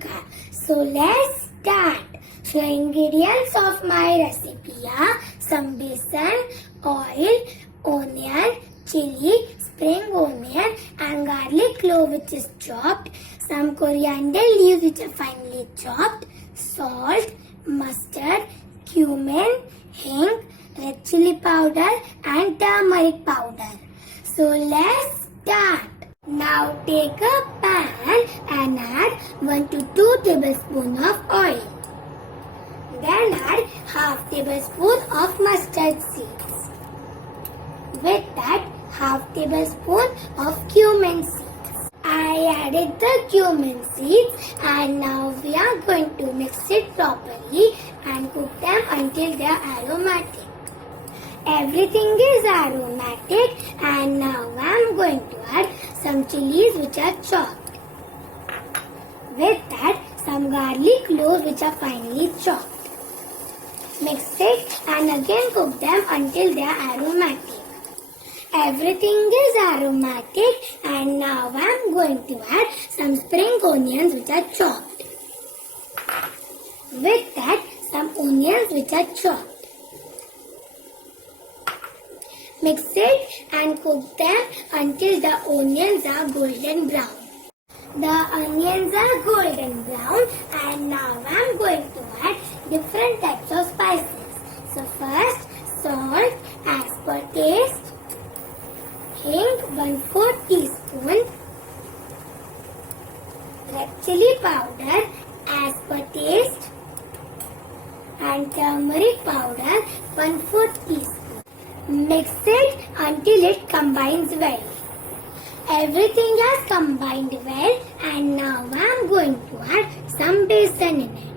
Zunka. So let's start. So ingredients of my recipe are some besan, oil, onion, chili, spring onion and garlic clove which is chopped, some coriander leaves which are finely chopped, salt, mustard, cumin, hing, red chili powder and turmeric powder. So let's start. Now take a pan and add 1 to 2 tablespoons of oil. Then add half tablespoon of mustard seeds. With that, half tablespoon of cumin seeds. I added the cumin seeds and now we are going to mix it properly and cook them until they are aromatic. Everything is aromatic and now I am going to add some chilies which are chopped. With that, some garlic cloves which are finely chopped. Mix it and again cook them until they are aromatic. Everything is aromatic and now I am going to add some spring onions which are chopped. With that, some onions which are chopped. Mix it and cook them until the onions are golden brown. The onions are golden brown and now I am going to add different types of spices. So first, salt as per taste, hing 1/4 teaspoon, red chili powder as per taste and turmeric powder 1/4 teaspoon. Mix it until it combines well. Everything has combined well and now I am going to add some besan in it.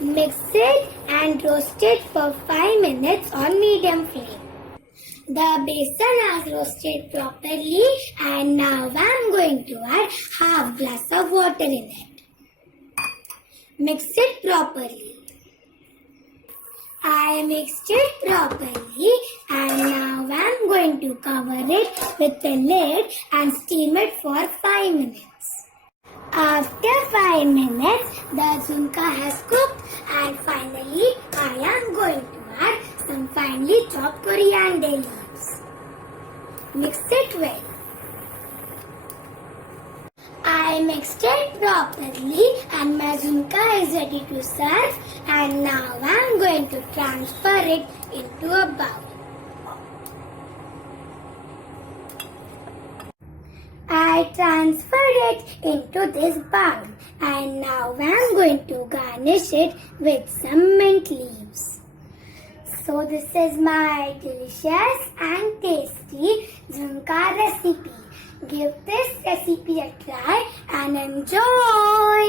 Mix it and roast it for 5 minutes on medium flame. The besan has roasted properly and now I am going to add half glass of water in it. Mix it properly. I mixed it properly and now I am going to cover it with a lid and steam it for 5 minutes. After 5 minutes, the zunka has cooked and finally I am going to add some finely chopped coriander leaves. Mix it well. I mixed it properly and my zunka is ready to serve and now I am going to transfer it into a bowl. I transferred it into this bowl and now I am going to garnish it with some mint leaves. So this is my delicious and tasty Zunka recipe. Give this recipe a try and enjoy!